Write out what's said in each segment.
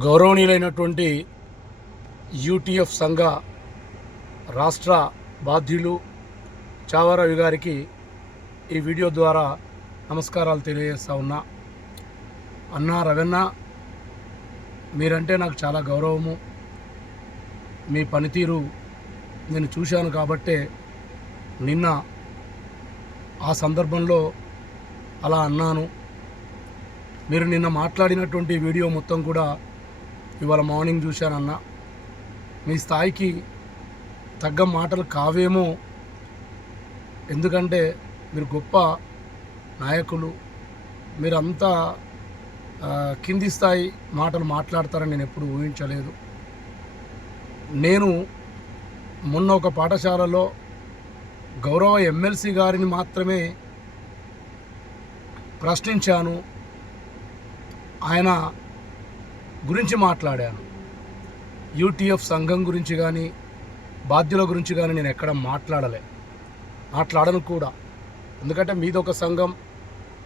గౌరవనీయులైనటువంటి UTF సంఘ రాష్ట్ర బాధ్యులు చావా రవి గారికి ఈ వీడియో ద్వారా నమస్కారాలు తెలియజేస్తా ఉన్నా. అన్నా రవణ, మీరంటే నాకు చాలా గౌరవము. మీ పనితీరు నేను చూశాను కాబట్టే నిన్న ఆ సందర్భంలో అలా అన్నాను. మీరు నిన్న మాట్లాడినటువంటి వీడియో మొత్తం కూడా ఇవాళ మార్నింగ్ చూశానన్నా. మీ స్థాయికి తగ్గ మాటలు కావేమో, ఎందుకంటే మీరు గొప్ప నాయకులు, మీరంతా కింది స్థాయి మాటలు మాట్లాడతారని నేను ఎప్పుడు ఊహించలేదు. నేను మొన్న ఒక పాఠశాలలో గౌరవ ఎమ్మెల్సీ గారిని మాత్రమే ప్రశ్నించాను, ఆయన గురించి మాట్లాడాను. యూటీఎఫ్ సంఘం గురించి కానీ బాధ్యుల గురించి కానీ నేను ఎక్కడ మాట్లాడను కూడా. ఎందుకంటే మీది ఒక సంఘం,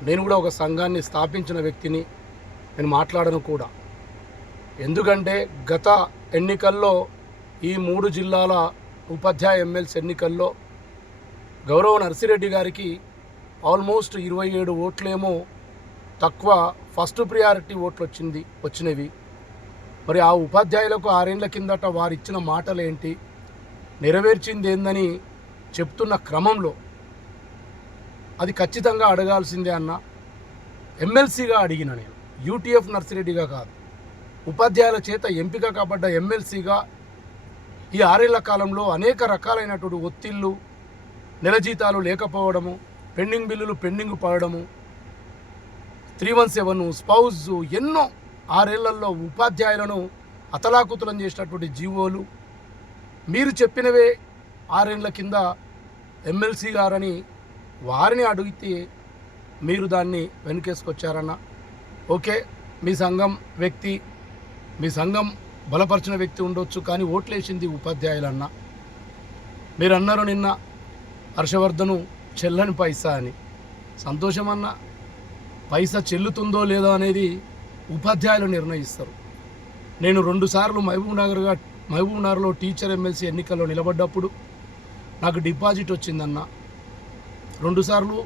నేను కూడా ఒక సంఘాన్ని స్థాపించిన వ్యక్తిని, నేను మాట్లాడను కూడా. ఎందుకంటే గత ఎన్నికల్లో ఈ 3 జిల్లాల ఉపాధ్యాయ ఎమ్మెల్సీ ఎన్నికల్లో గౌరవ నర్సిరెడ్డి గారికి ఆల్మోస్ట్ 27 ఓట్లేమో తక్కువ ఫస్ట్ ప్రియారిటీ ఓట్లు వచ్చినవి. మరి ఆ ఉపాధ్యాయులకు 6 ఏళ్ల కిందట వారు ఇచ్చిన మాటలు ఏంటి, నెరవేర్చింది ఏందని చెప్తున్న క్రమంలో అది ఖచ్చితంగా అడగాల్సిందే అన్న. ఎమ్మెల్సీగా అడిగిన నేను, యూటీఎఫ్ నర్సిరెడ్డిగా కాదు, ఉపాధ్యాయుల చేత ఎంపిక కాబడ్డ ఎమ్మెల్సీగా ఈ 6 ఏళ్ల కాలంలో అనేక రకాలైనటువంటి ఒత్తిళ్ళు, నెల జీతాలు లేకపోవడము, పెండింగ్ బిల్లులు పెండింగ్ పడడము, 317 స్పౌజ్, ఎన్నో 6 ఏళ్లలో ఉపాధ్యాయులను అతలాకుతలం చేసినటువంటి జీవోలు, మీరు చెప్పినవే 6 ఏళ్ల కింద ఎమ్మెల్సీ గారని వారిని అడిగితే మీరు దాన్ని వెనుకేసుకొచ్చారన్న. ఓకే, మీ సంఘం వ్యక్తి, మీ సంఘం బలపరిచిన వ్యక్తి ఉండొచ్చు, కానీ ఓట్లేసింది ఉపాధ్యాయులన్న. మీరు అన్నారు నిన్న హర్షవర్ధను చెల్లని పైసా అని. సంతోషమన్నా, పైసా చెల్లుతుందో లేదో అనేది ఉపాధ్యాయులు నిర్ణయిస్తారు. నేను 2 సార్లు మహబూబ్నగర్లో టీచర్ ఎమ్మెల్సీ ఎన్నికల్లో నిలబడ్డప్పుడు నాకు డిపాజిట్ వచ్చిందన్న. 2 సార్లు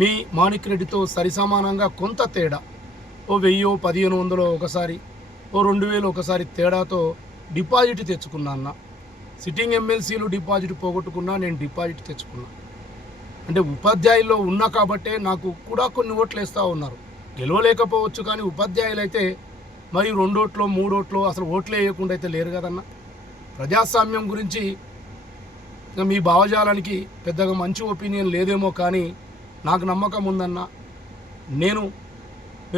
మీ మాణిక్ రెడ్డితో సరిసమానంగా కొంత తేడా, ఓ 1000 1500 ఒకసారి, ఓ 2000 ఒకసారి తేడాతో డిపాజిట్ తెచ్చుకున్నా అన్న. సిట్టింగ్ ఎమ్మెల్సీలు డిపాజిట్ పోగొట్టుకున్నా, నేను డిపాజిట్ తెచ్చుకున్నా. అంటే ఉపాధ్యాయుల్లో ఉన్నా కాబట్టే నాకు కూడా కొన్ని ఓట్లు వేస్తూ ఉన్నారు. గెలవలేకపోవచ్చు, కానీ ఉపాధ్యాయులు అయితే మరి 2 ఓట్లో 3 ఓట్లో అసలు ఓట్లే వేయకుండా అయితే లేరు కదన్న. ప్రజాస్వామ్యం గురించి మీ భావజాలానికి పెద్దగా మంచి ఒపీనియన్ లేదేమో, కానీ నాకు నమ్మకం ఉందన్న. మీరు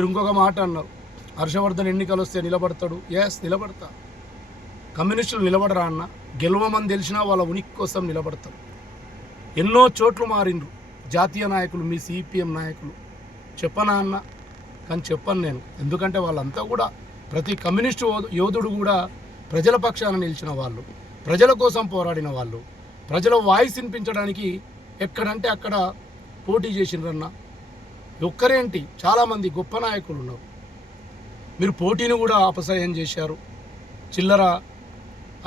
ఇంకొక మాట అన్నారు, హర్షవర్ధన్ ఎన్నికలు వస్తే నిలబడతాడు. ఎస్, నిలబడతా. కమ్యూనిస్టులు నిలబడరా అన్న? గెలవమని తెలిసినా వాళ్ళ ఉనికి కోసం నిలబడతారు. ఎన్నో చోట్లు మారిండ్రు జాతీయ నాయకులు, మీ సిపిఎం నాయకులు. చెప్పనా అన్న? కానీ చెప్పను నేను, ఎందుకంటే వాళ్ళంతా కూడా, ప్రతి కమ్యూనిస్టు యోధుడు కూడా ప్రజల పక్షాన నిలిచిన వాళ్ళు, ప్రజల కోసం పోరాడిన వాళ్ళు, ప్రజల వాయిస్ వినిపించడానికి ఎక్కడంటే అక్కడ పోటీ చేసిండ్రన్న. ఒక్కరేంటి, చాలామంది గొప్ప నాయకులు ఉన్నారు. మీరు పోటీని కూడా అపసహ్యం చేశారు. చిల్లర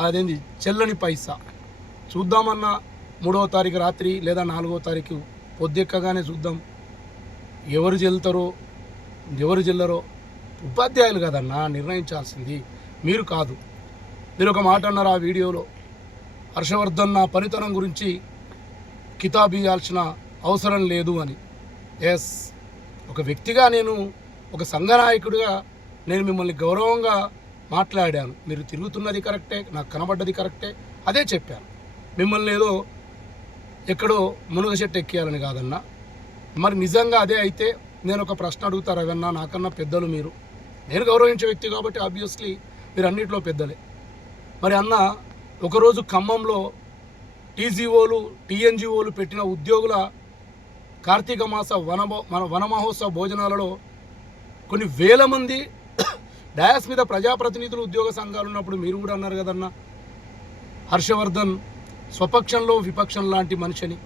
అదేంది చెల్లని పైసా చూద్దామన్నా 3వ తారీఖు రాత్రి లేదా 4వ తారీఖు పొద్దెక్కగానే చూద్దాం ఎవరు చెల్లుతారో ఎవరు చెల్లరో. ఉపాధ్యాయులు కదన్నా నిర్ణయించాల్సింది, మీరు కాదు. మీరు ఒక మాట అన్నారు ఆ వీడియోలో, హర్షవర్ధన్ నా పనితనం గురించి కితాబు ఇవ్వాల్సిన అవసరం లేదు అని. ఎస్, ఒక వ్యక్తిగా నేను, ఒక సంఘ నాయకుడిగా నేను మిమ్మల్ని గౌరవంగా మాట్లాడాను. మీరు తిరుగుతున్నది కరెక్టే, నాకు కనబడ్డది కరెక్టే, అదే చెప్పాను. మిమ్మల్ని ఏదో ఎక్కడో మునుగ చెట్టు ఎక్కియాలని కాదన్నా. మరి నిజంగా అదే అయితే నేను ఒక ప్రశ్న అడుగుతా రవన్నా, నాకన్నా పెద్దలు మీరు, నేను గౌరవించే వ్యక్తి కాబట్టి ఆబ్వియస్లీ మీరు అన్నింటిలో పెద్దలే. మరి అన్న, ఒకరోజు ఖమ్మంలో టీజీఓలు టీఎన్జిఓలు పెట్టిన ఉద్యోగుల కార్తీక మాస వన మహోత్సవ భోజనాలలో కొన్ని వేల మంది డయాస్ మీద ప్రజాప్రతినిధులు, ఉద్యోగ సంఘాలు ఉన్నప్పుడు మీరు కూడా అన్నారు కదన్నా, హర్షవర్ధన్ స్వపక్షంలో విపక్షం లాంటి మనిషిని.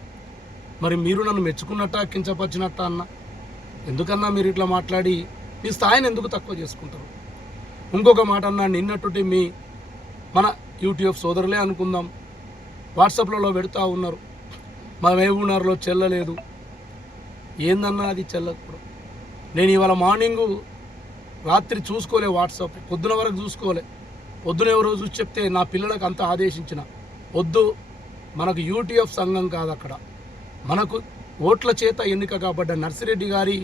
మరి మీరు నన్ను మెచ్చుకున్నట్ట కించపరిచినట్ట అన్న? ఎందుకన్నా మీరు ఇట్లా మాట్లాడి మీ స్థాయిని ఎందుకు తక్కువ చేసుకుంటారు? ఇంకొక మాట అన్నా, నిన్నట్టుటి మన యూట్యూబ్ సోదరులే అనుకుందాం, వాట్సాప్లలో పెడతా ఉన్నారు, మా మహబూబ్నగర్లో చెల్లలేదు. ఏందన్నా అది చెల్లకూడదు. నేను ఇవాళ మార్నింగు రాత్రి చూసుకోలే వాట్సాప్, పొద్దున వరకు చూసుకోలే. పొద్దున ఎవరో చూసి చెప్తే నా పిల్లలకు అంతా ఆదేశించిన, వద్దు, మనకు యూటీఎఫ్ సంఘం కాదు, అక్కడ మనకు ఓట్ల చేత ఎన్నిక కాబడ్డ నర్సిరెడ్డి గారి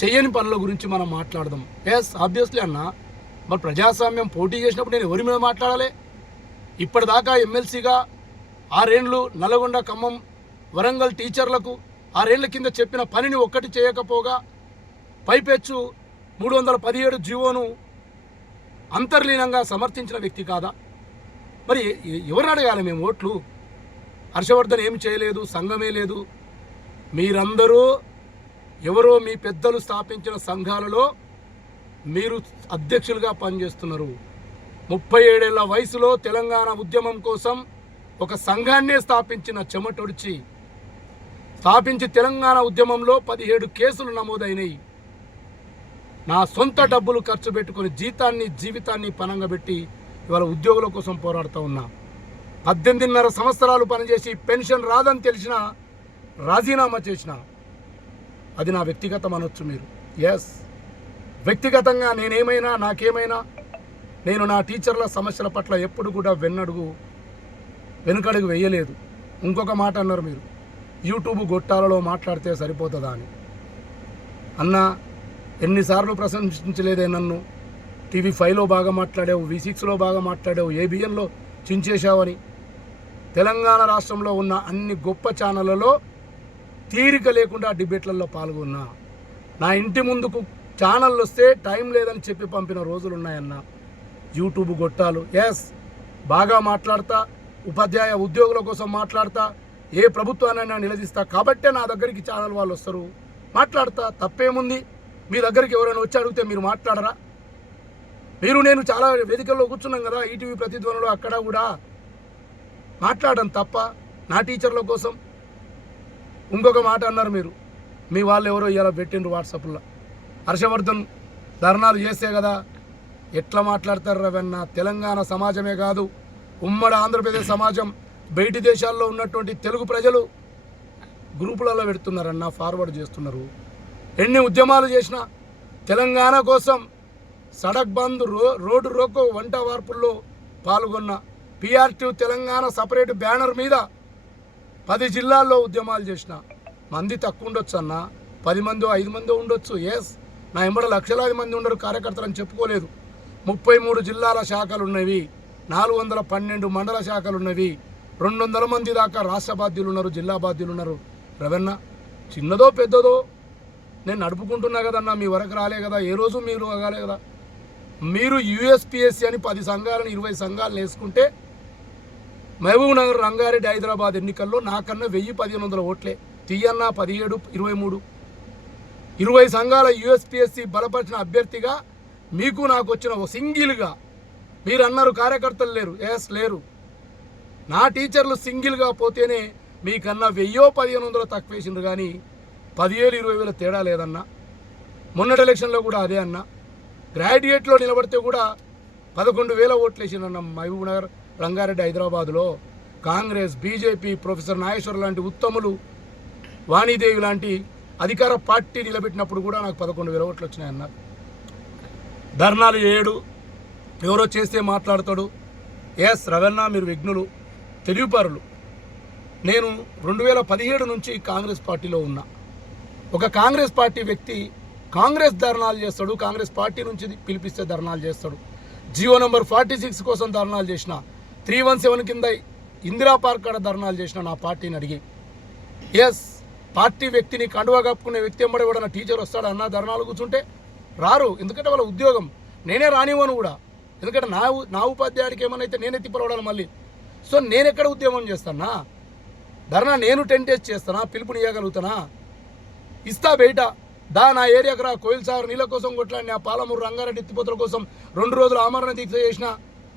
చెయ్యని పనుల గురించి మనం మాట్లాడదాం. ఎస్, ఆబ్వియస్లీ అన్న, మరి ప్రజాస్వామ్యం పోటీ చేసినప్పుడు నేను ఎవరి మీద మాట్లాడాలి? ఇప్పటిదాకా ఎమ్మెల్సీగా 6 ఏళ్ళు నల్గొండ, ఖమ్మం, వరంగల్ టీచర్లకు 6 ఏళ్ల కింద చెప్పిన పనిని ఒక్కటి చేయకపోగా పైపెచ్చు 317 జీవోను అంతర్లీనంగా సమర్థించిన వ్యక్తి కాదా? మరి ఎవరిని అడగాలి మేము ఓట్లు? హర్షవర్ధన్ ఏమి చేయలేదు, సంఘమే లేదు. మీరందరూ ఎవరో మీ పెద్దలు స్థాపించిన సంఘాలలో మీరు అధ్యక్షులుగా పనిచేస్తున్నారు. 37 ఏళ్ల వయసులో తెలంగాణ ఉద్యమం కోసం ఒక సంఘాన్నే స్థాపించి తెలంగాణ ఉద్యమంలో 17 కేసులు నమోదైనాయి. నా సొంత డబ్బులు ఖర్చు పెట్టుకుని జీవితాన్ని పనంగా పెట్టి ఇవాళ ఉద్యోగుల కోసం పోరాడుతూ ఉన్నా. 18.5 సంవత్సరాలు పనిచేసి పెన్షన్ రాదని తెలిసిన రాజీనామా చేసిన, అది నా వ్యక్తిగతం అనొచ్చు మీరు. ఎస్, వ్యక్తిగతంగా నాకేమైనా నేను నా టీచర్ల సమస్యల పట్ల ఎప్పుడు కూడా వెనుకడుగు వేయలేదు. ఇంకొక మాట అన్నారు మీరు, యూట్యూబ్ గొట్టాలలో మాట్లాడితే సరిపోతుందా అని. అన్నా, ఎన్నిసార్లు ప్రశంసించలేదే నన్ను? TV5లో బాగా మాట్లాడావు, V6లో బాగా మాట్లాడావు, ABNలో చించేశావని. తెలంగాణ రాష్ట్రంలో ఉన్న అన్ని గొప్ప ఛానళ్లలో తీరిక లేకుండా డిబేట్లలో పాల్గొన్నా. నా ఇంటి ముందుకు ఛానళ్ళు వస్తే టైం లేదని చెప్పి పంపిన రోజులు ఉన్నాయన్న. యూట్యూబ్ గొట్టాలు. ఎస్, బాగా మాట్లాడతా, ఉపాధ్యాయ ఉద్యోగుల కోసం మాట్లాడతా, ఏ ప్రభుత్వానైనా నిలదీస్తా. కాబట్టే నా దగ్గరికి ఛానల్ వాళ్ళు వస్తారు, మాట్లాడతా. తప్పేముంది? మీ దగ్గరికి ఎవరైనా వచ్చి అడిగితే మీరు మాట్లాడరా? నేను చాలా వేదికల్లో కూర్చున్నాం కదా, ఈటీవీ ప్రతిధ్వనిలో, అక్కడ కూడా మాట్లాడడం తప్ప నా టీచర్ల కోసం. ఇంకొక మాట అన్నారు మీరు, మీ వాళ్ళు ఎవరో ఇలా పెట్టిండ్రు వాట్సాప్లో, హర్షవర్ధన్ ధర్నాలు చేస్తే కదా. ఎట్లా మాట్లాడతారు రవన్న? తెలంగాణ సమాజమే కాదు, ఉమ్మడి ఆంధ్రప్రదేశ్ సమాజం, బయటి దేశాల్లో ఉన్నటువంటి తెలుగు ప్రజలు గ్రూపులలో పెడుతున్నారన్న, ఫార్వర్డ్ చేస్తున్నారు. ఎన్ని ఉద్యమాలు చేసినా తెలంగాణ కోసం సడక్ బంద్, రోడ్డు రోకో, వంట వార్పుల్లో పాల్గొన్న, PRT తెలంగాణ సపరేట్ బ్యానర్ మీద 10 జిల్లాల్లో ఉద్యమాలు చేసిన. మంది తక్కువ ఉండొచ్చు అన్న, 10 మందో 5 మందో ఉండొచ్చు. ఎస్, నా ఎంబడ లక్షలాది మంది ఉండరు కార్యకర్తలు అని చెప్పుకోలేదు. 33 జిల్లాల శాఖలు ఉన్నవి, 412 మండల శాఖలు ఉన్నవి, 200 మంది దాకా రాష్ట్ర బాధ్యులు ఉన్నారు, జిల్లా బాధ్యులు ఉన్నారు. రవన్న, చిన్నదో పెద్దదో నేను నడుపుకుంటున్నా కదన్నా, మీ వరకు రాలే కదా, ఏ రోజు మీరు కాలే కదా. మీరు USPSC అని 10 సంఘాలను 20 సంఘాలను వేసుకుంటే మహబూబ్నగర్, రంగారెడ్డి, హైదరాబాద్ ఎన్నికల్లో నాకన్నా 1000-1500 ఓట్లే. తీయన్నా 17, 23, 20 సంఘాల USPSC బలపరిచిన అభ్యర్థిగా మీకు నాకు వచ్చిన ఓ సింగిల్గా. మీరు అన్నారు కార్యకర్తలు లేరు. ఎస్, లేరు. నా టీచర్లు సింగిల్గా పోతేనే మీకన్నా 1000-1500 తక్కువ వేసిండ్రు, కానీ 10,000-20,000 తేడా లేదన్నా. మొన్నటి ఎలక్షన్లో కూడా అదే అన్నా. గ్రాడ్యుయేట్లో నిలబడితే కూడా 11,000 ఓట్లు వేసిందన్న మహబూబ్నగర్, రంగారెడ్డి, హైదరాబాదులో. కాంగ్రెస్, బీజేపీ, ప్రొఫెసర్ నాగేశ్వర్ లాంటి ఉత్తములు, వాణీదేవి లాంటి అధికార పార్టీ నిలబెట్టినప్పుడు కూడా నాకు 11,000 ఓట్లు వచ్చినాయన్నారు. ధర్నాలు చేయడు, ఎవరో చేస్తే మాట్లాడతాడు. ఎస్ రవణ, మీరు విఘ్నులు, తెలివిపరులు. నేను 2017 నుంచి కాంగ్రెస్ పార్టీలో ఉన్నా. ఒక కాంగ్రెస్ పార్టీ వ్యక్తి కాంగ్రెస్ ధర్నాలు చేస్తాడు, కాంగ్రెస్ పార్టీ నుంచి పిలిపిస్తే ధర్నాలు చేస్తాడు. జియో నెంబర్ 46 కోసం ధర్నాలు చేసిన, 317 కింద ఇందిరా పార్క్ కాడ ధర్నాలు చేసిన నా పార్టీని అడిగి. ఎస్, పార్టీ వ్యక్తిని కండువా కప్పుకునే వ్యక్తి ఎంబడి కూడా నా టీచర్ వస్తాడు అన్న ధర్నాలు కూర్చుంటే రారు. ఎందుకంటే వాళ్ళ ఉద్యోగం. నేనే రానివ్వను కూడా, ఎందుకంటే నా ఉపాధ్యాయుడికి ఏమైనా అయితే నేనే తిప్పలవడాలి మళ్ళీ. సో నేను ఎక్కడ ఉద్యమం చేస్తానా? ధర్నా నేను 10 డేస్ చేస్తానా? పిలుపునియగలుగుతానా? ఇస్తా బయట దా, నా ఏరియాకు రా. కోయిల్ సాగర్ నీళ్ళ కోసం కొట్లాడినా, పాలమూరు రంగారెడ్డి ఎత్తిపోతల కోసం 2 రోజులు ఆమరణ దీక్ష చేసిన.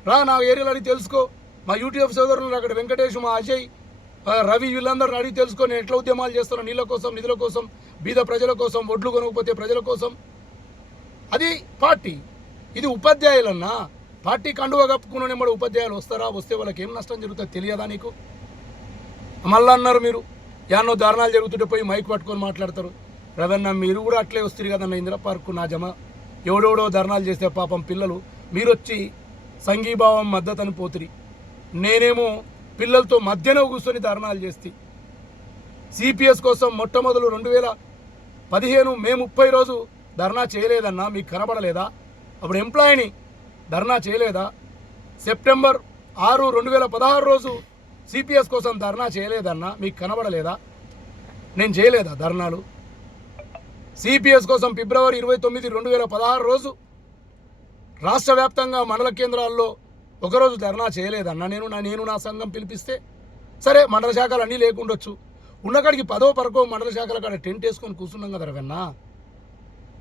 రా, నా ఏరియాలో అడిగి తెలుసుకో. మా యూట్యూబ్ సోదరులు అక్కడ వెంకటేష్, మా అజయ్, రవి, వీళ్ళందరూ అడిగి తెలుసుకో నేను ఎట్లా ఉద్యమాలు చేస్తాను. నీళ్ళ కోసం, నిధుల కోసం, బీద ప్రజల కోసం, ఒడ్లు కొనకపోతే ప్రజల కోసం. అది పార్టీ. ఇది ఉపాధ్యాయులన్నా. పార్టీ కండువా కప్పుకున్న ఉపాధ్యాయులు వస్తారా? వస్తే వాళ్ళకి ఏం నష్టం జరుగుతుందో తెలియదా నీకు? మళ్ళీ అన్నారు మీరు యాన్నో దారుణాలు జరుగుతుంటే పోయి మైక్ పట్టుకొని మాట్లాడతారు. రవన్న మీరు కూడా అట్లే వస్తారు కదన్న ఇందిరా పార్కు నా జమ ఎవడెవడో ధర్నాలు చేస్తే పాపం పిల్లలు మీరు వచ్చి సంఘీభావం మద్దతు అని పోతురి. నేనేమో పిల్లలతో మధ్యన కూర్చొని ధర్నాలు చేస్తే సిపిఎస్ కోసం మొట్టమొదలు 2015 మే 30 రోజు ధర్నా చేయలేదన్నా. మీకు కనబడలేదా? అప్పుడు ఎంప్లాయీని ధర్నా చేయలేదా? సెప్టెంబర్ 6, 2016 రోజు సిపిఎస్ కోసం ధర్నా చేయలేదన్నా. మీకు కనబడలేదా? నేను చేయలేదా ధర్నాలు? సిపిఎస్ కోసం ఫిబ్రవరి 29, 2016 రోజు రాష్ట్ర వ్యాప్తంగా మండల కేంద్రాల్లో ఒకరోజు ధర్నా చేయలేదన్నా. నేను నా సంఘం పిలిపిస్తే సరే మండల శాఖలు అన్నీ లేకుండొచ్చు, ఉన్నకాడికి 10వ 11వ మండల శాఖల కాడ టెంట్ వేసుకొని కూర్చున్నాం కదా రవన్నా.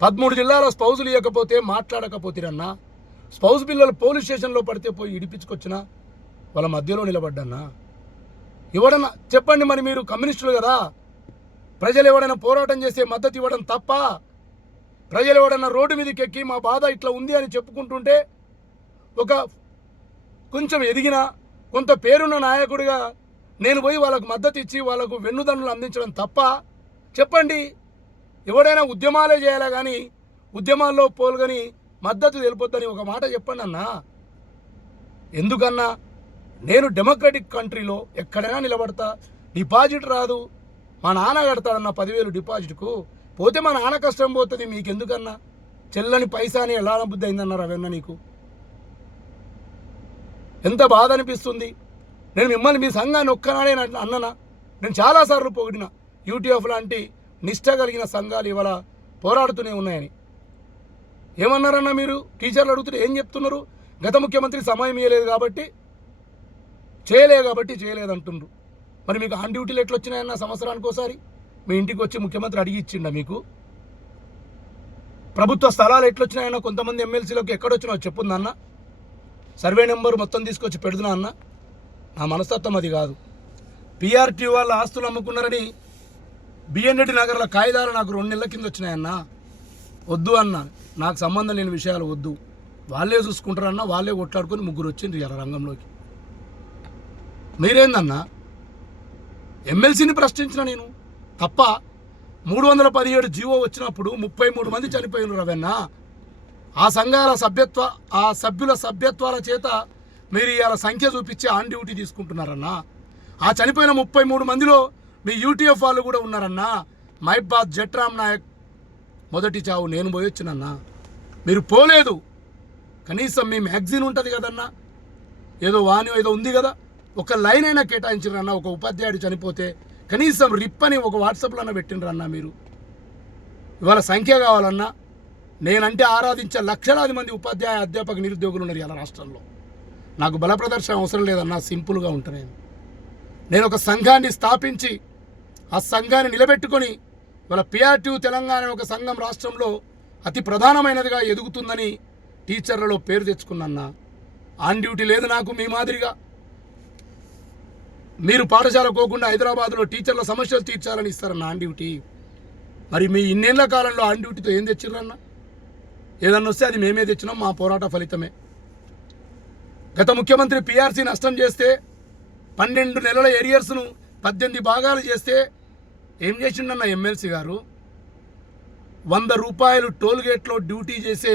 13 జిల్లాల స్పౌజులు ఇవ్వకపోతే మాట్లాడకపోతేరన్నా. స్పౌజ్ పిల్లలు పోలీస్ స్టేషన్లో పడితే పోయి ఇడిపించుకొచ్చినా వాళ్ళ మధ్యలో నిలబడ్డన్నా. ఎవడన్నా చెప్పండి మరి, మీరు కమ్యూనిస్టులు కదా, ప్రజలు ఎవడైనా పోరాటం చేస్తే మద్దతు ఇవ్వడం తప్ప? ప్రజలు ఎవడన్నా రోడ్డు మీదకి ఎక్కి మా బాధ ఇట్లా ఉంది అని చెప్పుకుంటుంటే ఒక కొంచెం ఎదిగిన కొంత పేరున్న నాయకుడిగా నేను పోయి వాళ్ళకు మద్దతు ఇచ్చి వాళ్ళకు వెన్నుదన్నులు అందించడం తప్ప? చెప్పండి. ఎవడైనా ఉద్యమాలే చేయాలా కానీ ఉద్యమాల్లో పోల్గని మద్దతు తెలిపొద్దని ఒక మాట చెప్పండి అన్నా. ఎందుకన్నా నేను డెమోక్రటిక్ కంట్రీలో ఎక్కడైనా నిలబడతా. డిపాజిట్ రాదు, మా నాన్న కడతాడన్న 10,000 డిపాజిట్కు పోతే మా నాన్న కష్టం పోతుంది. మీకెందుకన్నా? చెల్లని పైసాని ఎలా బుద్ధి అయిందన్నారు అవన్నా నీకు? ఎంత బాధ అనిపిస్తుంది. నేను మిమ్మల్ని మీ సంఘాన్ని ఒక్కనాడే అన్ననా? నేను చాలాసార్లు పొగిడిన. యూటీఎఫ్ లాంటి నిష్ట కలిగిన సంఘాలు ఇవాళ పోరాడుతూనే ఉన్నాయని. ఏమన్నారన్నా మీరు? టీచర్లు అడుగుతుంటే ఏం చెప్తున్నారు? గత ముఖ్యమంత్రి సమయం ఇవ్వలేదు కాబట్టి చేయలేదంటుండ్రు. మరి మీకు ఆన్ డ్యూటీలు ఎట్లా వచ్చినాయన్న? సంవత్సరానికి ఒకసారి మీ ఇంటికి వచ్చి ముఖ్యమంత్రి అడిగి ఇచ్చిండా మీకు? ప్రభుత్వ స్థలాలు ఎట్లొచ్చినాయన్న? కొంతమంది ఎమ్మెల్సీలకు ఎక్కడొచ్చినా చెప్పుందన్న? సర్వే నెంబర్ మొత్తం తీసుకొచ్చి పెడుతున్నా అన్న? నా మనస్తత్వం అది కాదు. పిఆర్టీ వాళ్ళ ఆస్తులు అమ్ముకున్నారని బిఎన్ రెడ్డి నగర్ల కాయిదాలు నాకు 2 నెలల కింద వచ్చినాయన్నా. వద్దు అన్న, నాకు సంబంధం లేని విషయాలు వద్దు, వాళ్ళే చూసుకుంటారన్నా. వాళ్ళే కొట్లాడుకొని 3 వచ్చిండ్రు ఇలా రంగంలోకి. మీరేందన్నా? ఎమ్మెల్సీని ప్రశ్నించిన నేను తప్ప 317 జీవో వచ్చినప్పుడు 33 మంది చనిపోయిన రవన్నా. ఆ సంఘాల సభ్యుల సభ్యత్వాల చేత మీరు ఇవాళ సంఖ్య చూపించి ఆన్ డ్యూటీ తీసుకుంటున్నారన్నా. ఆ చనిపోయిన 33 మందిలో మీ యూటీఎఫ్ వాళ్ళు కూడా ఉన్నారన్నా. మైబాద్ జట్రామ్ నాయక్ మొదటి చావు నేను పోయొచ్చినన్నా, మీరు పోలేదు. కనీసం మీ మ్యాగజైన్ ఉంటుంది కదన్నా, ఏదో ఏదో ఉంది కదా, ఒక లైన్ అయినా కేటాయించారన్నా. ఒక ఉపాధ్యాయుడు చనిపోతే కనీసం రిప్ అని ఒక వాట్సాప్లో పెట్టినరన్నా. మీరు ఇవాళ సంఖ్య కావాలన్నా, నేనంటే ఆరాధించే లక్షలాది మంది ఉపాధ్యాయ అధ్యాపక నిరుద్యోగులు ఉన్నారు ఇలా రాష్ట్రంలో. నాకు బల ప్రదర్శన అవసరం లేదన్నా, సింపుల్గా ఉంటాను. నేను ఒక సంఘాన్ని స్థాపించి ఆ సంఘాన్ని నిలబెట్టుకొని ఇవాళ పిఆర్టీ తెలంగాణ ఒక సంఘం రాష్ట్రంలో అతి ప్రధానమైనదిగా ఎదుగుతుందని టీచర్లలో పేరు తెచ్చుకున్నా. ఆన్ డ్యూటీ లేదు నాకు మీ మాదిరిగా. మీరు పాఠశాల పోకుండా హైదరాబాద్లో టీచర్ల సమస్యలు తీర్చాలని ఇస్తారన్న ఆన్ డ్యూటీ. మరి మీ ఇన్నేళ్ల కాలంలో ఆన్ డ్యూటీతో ఏం తెచ్చిర్రన్నా? ఏదన్నా వస్తే అది మేమే తెచ్చినాం, మా పోరాట ఫలితమే. గత ముఖ్యమంత్రి పిఆర్సీ నష్టం చేస్తే 12 నెలల ఏరియర్స్ను 18 భాగాలు చేస్తే ఏం చేసిండన్న ఎమ్మెల్సీ గారు? 100 రూపాయలు టోల్గేట్లో డ్యూటీ చేసే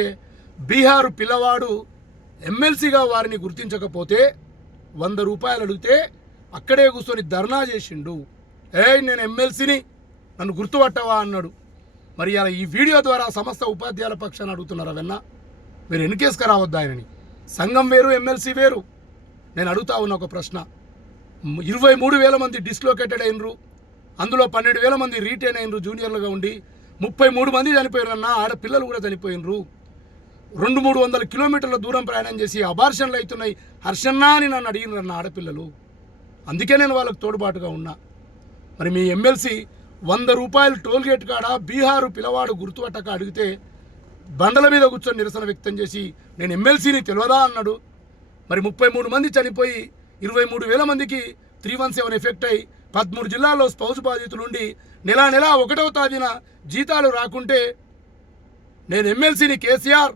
బీహారు పిల్లవాడు ఎమ్మెల్సీగా వారిని గుర్తించకపోతే 100 రూపాయలు అడిగితే అక్కడే కూర్చొని ధర్నా చేసిండు. నేను ఎమ్మెల్సీని, నన్ను గుర్తుపట్టవా అన్నాడు. మరి అలా ఈ వీడియో ద్వారా సమస్త ఉపాధ్యాయుల పక్షాన్ని అడుగుతున్నారు అవన్నా. మీరు ఎన్నికేసుకు రావద్దు ఆయనని. సంఘం వేరు, ఎమ్మెల్సీ వేరు. నేను అడుగుతా ఉన్న ఒక ప్రశ్న. 23,000 మంది డిస్లోకేటెడ్ అయినరు, అందులో 12,000 మంది రీటైన్ అయినరు జూనియర్లుగా ఉండి. 33 మంది చనిపోయారన్నా, ఆడపిల్లలు కూడా చనిపోయినరు. 200-300 కిలోమీటర్ల దూరం ప్రయాణం చేసి అబార్షన్లు అవుతున్నాయి హర్షన్నా అని నన్ను అడిగినరన్న ఆడపిల్లలు. అందుకే నేను వాళ్ళకు తోడుబాటుగా ఉన్నా. మరి మీ ఎమ్మెల్సీ 100 రూపాయలు టోల్గేట్ కాడ బీహారు పిల్లవాడు గుర్తుపట్టక అడిగితే బండల మీద కూర్చొని నిరసన వ్యక్తం చేసి నేను ఎమ్మెల్సీని తెలియదా అన్నాడు. మరి 33 మంది చనిపోయి 23,000 మందికి 317 ఎఫెక్ట్ అయి 13 జిల్లాల్లో స్పౌజ్ బాధితులుండి నెల 1వ తేదీన జీతాలు రాకుంటే నేను ఎమ్మెల్సీని కేసీఆర్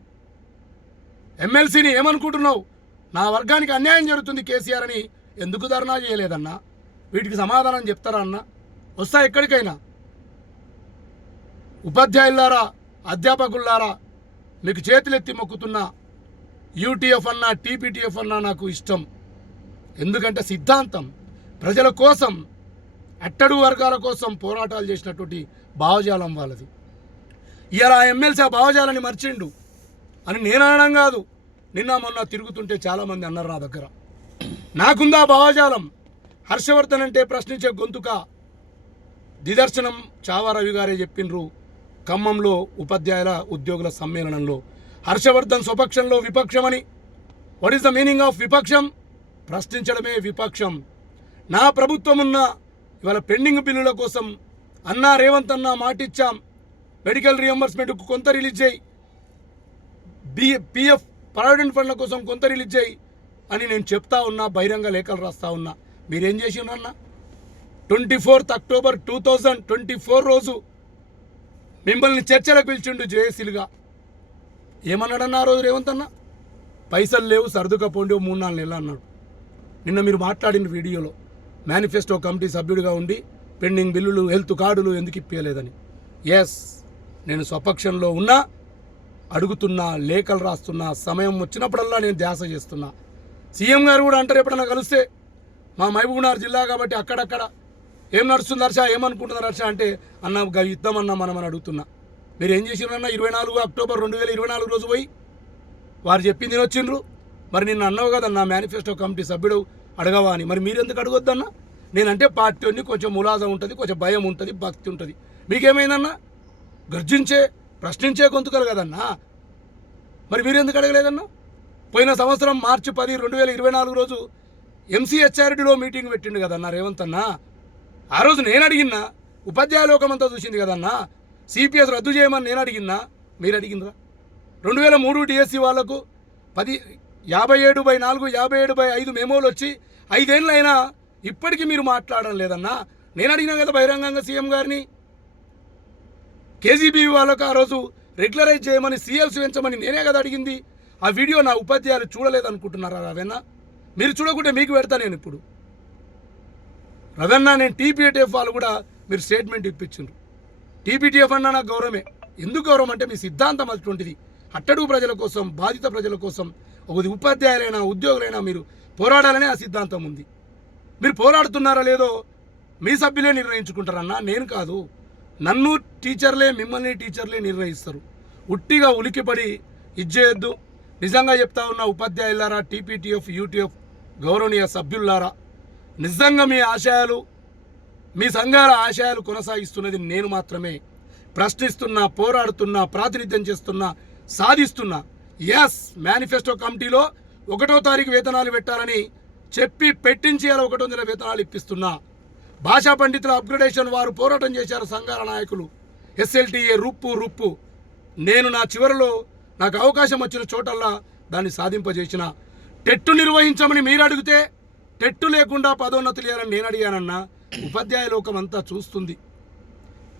ఎమ్మెల్సీని ఏమనుకుంటున్నావు? నా వర్గానికి అన్యాయం జరుగుతుంది కేసీఆర్ అని ఎందుకు ధర్నా చేయలేదన్నా? వీటికి సమాధానం చెప్తారా అన్న? వస్తా ఎక్కడికైనా. ఉపాధ్యాయులారా, అధ్యాపకులారా, మీకు చేతులెత్తి మొక్కుతున్నా. యూటీఎఫ్ అన్నా టీపీటీఎఫ్ అన్నా నాకు ఇష్టం. ఎందుకంటే సిద్ధాంతం ప్రజల కోసం, అట్టడుగు వర్గాల కోసం పోరాటాలు చేసినటువంటి భావజాలం వాళ్ళది. ఇలా ఎమ్మెల్సీ ఆ భావజాలాన్ని మర్చిండు అని నేను అనడం కాదు. నిన్న మొన్న తిరుగుతుంటే చాలామంది అన్నారు నా దగ్గర. నాకుందా భావజాలం. హర్షవర్ధన్ అంటే ప్రశ్నించే గొంతుక. నిదర్శనం చావా రవి గారే చెప్పిండ్రు ఖమ్మంలో ఉపాధ్యాయుల ఉద్యోగుల సమ్మేళనంలో. హర్షవర్ధన్ స్వపక్షంలో విపక్షమని. What is the meaning of విపక్షం? ప్రశ్నించడమే విపక్షం. నా ప్రభుత్వం ఉన్న ఇవాళ పెండింగ్ బిల్లుల కోసం అన్నా రేవంత్ అన్నా మాటిచ్చాం. మెడికల్ రియంబర్స్మెంట్కు కొంత రిలీజ్ చేయి, పిఎఫ్ ప్రావిడెంట్ ఫండ్ల కోసం కొంత రిలీజ్ చేయి అని నేను చెప్తా ఉన్నా, బహిరంగ లేఖలు రాస్తా ఉన్నా. మీరేం చేసినన్నా? 24 అక్టోబర్ 2024 రోజు మిమ్మల్ని చర్చలకు పిలిచిండు జేఏసీలుగా. ఏమన్నాడన్నా ఆ రోజు రేవంత్ అన్న? పైసలు లేవు, సర్దుకపోండి, 3-4 నెలలు అన్నాడు. నిన్న మీరు మాట్లాడిన వీడియోలో మేనిఫెస్టో కమిటీ సభ్యుడిగా ఉండి పెండింగ్ బిల్లులు, హెల్త్ కార్డులు ఎందుకు ఇప్పలేదని. ఎస్, నేను స్వపక్షంలో ఉన్నా, అడుగుతున్నా, లేఖలు రాస్తున్నా, సమయం వచ్చినప్పుడల్లా నేను ధ్యాస చేస్తున్నా. సీఎం గారు కూడా అంటారు ఎప్పుడన్నా కలిస్తే, మా మహబూబ్నగర్ జిల్లా కాబట్టి అక్కడక్కడ ఏం నడుస్తుంది హర్ష, ఏమనుకుంటున్నారు హర్ష అంటే, అన్న యుద్ధం అన్నా మనం అని అడుగుతున్నా. మీరు ఏం చేసినారన్న? 24 అక్టోబర్ 2024 రోజు పోయి వారు చెప్పింది వచ్చిండ్రు. మరి నిన్ను అన్నావు కదన్నా మేనిఫెస్టో కమిటీ సభ్యుడు అడగవా అని. మరి మీరు ఎందుకు అడగొద్దన్నా? నేనంటే పార్టీని కొంచెం ములాజ ఉంటుంది, కొంచెం భయం ఉంటుంది, భక్తి ఉంటుంది. మీకేమైందన్నా? గర్జించే ప్రశ్నించే గొంతుకలు కదన్నా. మరి మీరు ఎందుకు అడగలేదన్నా? పోయిన సంవత్సరం మార్చి 10, 2024 రోజు ఎంసీహెచ్ఆర్డీలో మీటింగ్ పెట్టిండు కదన్నా రేవంత్ అన్న. ఆ రోజు నేను అడిగినా, ఉపాధ్యాయ లోకమంతా చూసింది కదన్నా. సిపిఎస్ రద్దు చేయమని నేను అడిగినా, మీరు అడిగినరా? 2003 డిఎస్సి వాళ్లకు 57/4, 57/5 మెమోలు వచ్చి 5 ఏళ్ళైనా ఇప్పటికీ మీరు మాట్లాడడం లేదన్నా. నేను అడిగినా కదా బహిరంగంగా సీఎం గారిని. కేజీబీ వాళ్ళకు ఆ రోజు రెగ్యులరైజ్ చేయమని, సీఎల్స్ పెంచమని నేనే కదా అడిగింది. ఆ వీడియో నా ఉపాధ్యాయులు చూడలేదనుకుంటున్నారా రవెన్న? మీరు చూడకుంటే మీకు పెడతా నేను ఇప్పుడు. రవెన్న, నేను టీపీటీఎఫ్ వాళ్ళు కూడా మీరు స్టేట్మెంట్ ఇప్పించారు. టీపీటీఎఫ్ అన్నా నాకు గౌరవమే. ఎందుకు గౌరవం అంటే మీ సిద్ధాంతం అటువంటిది. అట్టడుగు ప్రజల కోసం, బాధిత ప్రజల కోసం, ఒక ఉపాధ్యాయులైనా ఉద్యోగులైనా మీరు పోరాడాలనే ఆ సిద్ధాంతం ఉంది. మీరు పోరాడుతున్నారా లేదో మీ సభ్యులే నిర్ణయించుకుంటారన్నా, నేను కాదు. నన్ను టీచర్లే, మిమ్మల్ని టీచర్లే నిర్ణయిస్తారు. ఉట్టిగా ఉలికిపడి ఇచ్చేయద్దు. నిజంగా చెప్తా ఉన్న ఉపాధ్యాయులారా, టీపీటీఎఫ్, యూటీఎఫ్ గౌరవనీయ సభ్యులారా, నిజంగా మీ ఆశయాలు, మీ సంఘాల ఆశయాలు కొనసాగిస్తున్నది నేను మాత్రమే. ప్రశ్నిస్తున్నా, పోరాడుతున్నా, ప్రాతినిధ్యం చేస్తున్నా, సాధిస్తున్నా. ఎస్, మేనిఫెస్టో కమిటీలో 1వ తారీఖు వేతనాలు పెట్టాలని చెప్పి పెట్టించి అలా 1వ నెల వేతనాలు ఇప్పిస్తున్నా. భాషా పండితుల అప్గ్రేడేషన్ వారు పోరాటం చేశారు సంఘాల నాయకులు. ఎస్ఎల్టీఏ రుప్పు నేను నా చివరిలో నాకు అవకాశం వచ్చిన చోటల్లా దాన్ని సాధింపజేసిన. టెట్టు నిర్వహించమని మీరు అడిగితే టెట్టు లేకుండా పదోన్నతులు ఇవ్వాలని నేను అడిగానన్నా. ఉపాధ్యాయ లోకం అంతా చూస్తుంది.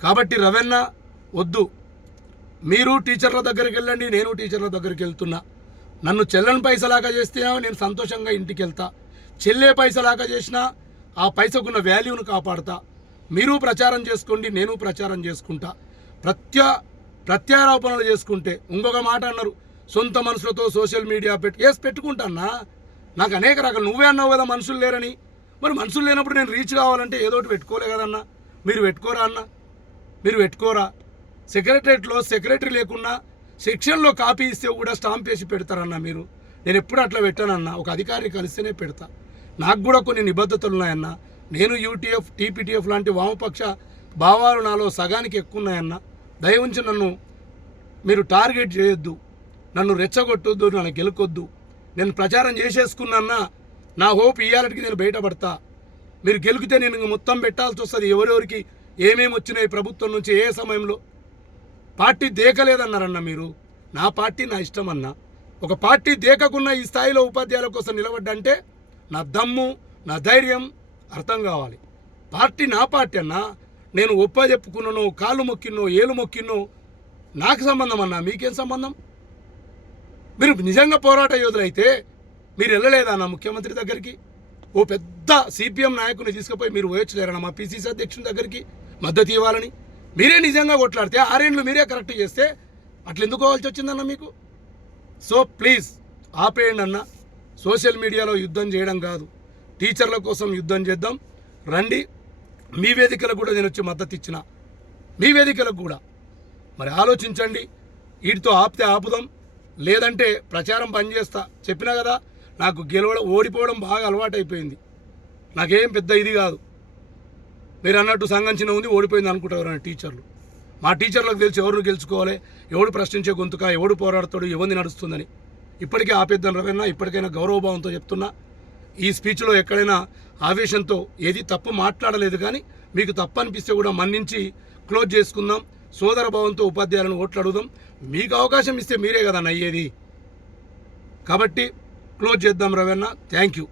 కాబట్టి రవెన్న వద్దు, మీరు టీచర్ల దగ్గరికి వెళ్ళండి, నేను టీచర్ల దగ్గరికి వెళ్తున్నా. నన్ను చెల్లని పైసలాగా చేస్తేనా నేను సంతోషంగా ఇంటికి వెళ్తా. చెల్లే పైసలాగా చేసినా ఆ పైసకున్న వాల్యూను కాపాడుతా. మీరు ప్రచారం చేసుకోండి, నేను ప్రచారం చేసుకుంటా. ప్రత్యారోపణలు చేసుకుంటే ఇంకొక మాట అన్నారు, సొంత మనుషులతో సోషల్ మీడియా పెట్టుకుంటాన్నా. నాకు అనేక రకాలు, నువ్వే అన్నావు కదా మనుషులు లేరని. మరి మనుషులు లేనప్పుడు నేను రీచ్ కావాలంటే ఏదోటి పెట్టుకోలే కదన్నా. మీరు పెట్టుకోరా అన్న? మీరు పెట్టుకోరా? సెక్రటరేట్లో సెక్రటరీ లేకున్నా సెక్షన్లో కాపీ ఇస్తే కూడా స్టాంప్ వేసి పెడతారన్నా మీరు. నేను ఎప్పుడు అట్లా పెట్టానన్నా, ఒక అధికారిని కలిస్తేనే పెడతా. నాకు కూడా కొన్ని నిబద్ధతలు ఉన్నాయన్నా. నేను యూటీఎఫ్, టీపీటీఎఫ్ లాంటి వామపక్ష భావాలు నాలో సగానికి ఎక్కువ ఉన్నాయన్నా. దయ ఉంచి నన్ను మీరు టార్గెట్ చేయొద్దు, నన్ను రెచ్చగొట్టొద్దు, నన్ను గెలుకొద్దు. నేను ప్రచారం చేసేసుకున్నా. నా హోప్ ఇయ్యాలకి నేను బయటపడతా. మీరు గెలికితే నేను మొత్తం పెట్టాల్సి వస్తుంది. ఎవరెవరికి ఏమేమి వచ్చినాయి ప్రభుత్వం నుంచి, ఏ సమయంలో. పార్టీ దేకలేదన్నారన్న మీరు. నా పార్టీ నా ఇష్టం అన్నా. ఒక పార్టీ దేకకున్న ఈ స్థాయిలో ఉపాధ్యాయుల కోసం నిలబడ్డంటే నా దమ్ము, నా ధైర్యం అర్థం కావాలి. పార్టీ నా పార్టీ అన్నా. నేను చెప్పుకున్నానో, కాళ్ళు మొక్కినో, ఏలు మొక్కినో నాకు సంబంధం అన్నా. మీకేం సంబంధం? మీరు నిజంగా పోరాట యోధులైతే మీరు వెళ్ళలేదా నా ముఖ్యమంత్రి దగ్గరికి? ఓ పెద్ద సిపిఎం నాయకుని తీసుకుపోయి మీరు పోయొచ్చులేరన్నా మా పిసిసి అధ్యక్షుని దగ్గరికి మద్దతు ఇవ్వాలని? మీరే నిజంగా కొట్లాడితే 6 ఏళ్ళు మీరే కరెక్ట్ చేస్తే అట్లా ఎందుకు పోవాల్సి వచ్చిందన్న మీకు? సో ప్లీజ్ ఆపేయండి అన్న. సోషల్ మీడియాలో యుద్ధం చేయడం కాదు, టీచర్ల కోసం యుద్ధం చేద్దాం రండి. మీ వేదికలకు కూడా నేను వచ్చి మద్దతు ఇచ్చిన, మీ వేదికలకు కూడా మరి ఆలోచించండి. వీటితో ఆపితే ఆపుదాం, లేదంటే ప్రచారం బంద్ చేస్తా. చెప్పినా కదా, నాకు ఓడిపోవడం బాగా అలవాటు అయిపోయింది. నాకేం పెద్ద ఇది కాదు. మీరు అన్నట్టు సంఘం చిన్న ఉంది, ఓడిపోయింది అనుకుంటారు టీచర్లు. మా టీచర్లకు తెలిసి ఎవరు గెలుచుకోవాలి, ఎవడు ప్రశ్నించే గొంతుక, ఎవడు పోరాడతాడు, ఎవరిని నడుస్తుందని ఇప్పటికే ఆపేద్దాం రవీణ. ఇప్పటికైనా గౌరవభావంతో చెప్తున్నా. ఈ స్పీచ్లో ఎక్కడైనా ఆవేశంతో ఏది తప్పు మాట్లాడలేదు, కానీ మీకు తప్పు అనిపిస్తే కూడా మన్నించి క్లోజ్ చేసుకుందాం. సోదర భావంతో ఉపాధ్యాయులను ఓట్లు అడుగుదాం. మీకు అవకాశం ఇస్తే మీరే కదా అయ్యేది. కాబట్టి క్లోజ్ చేద్దాం రవీణ. Thank you.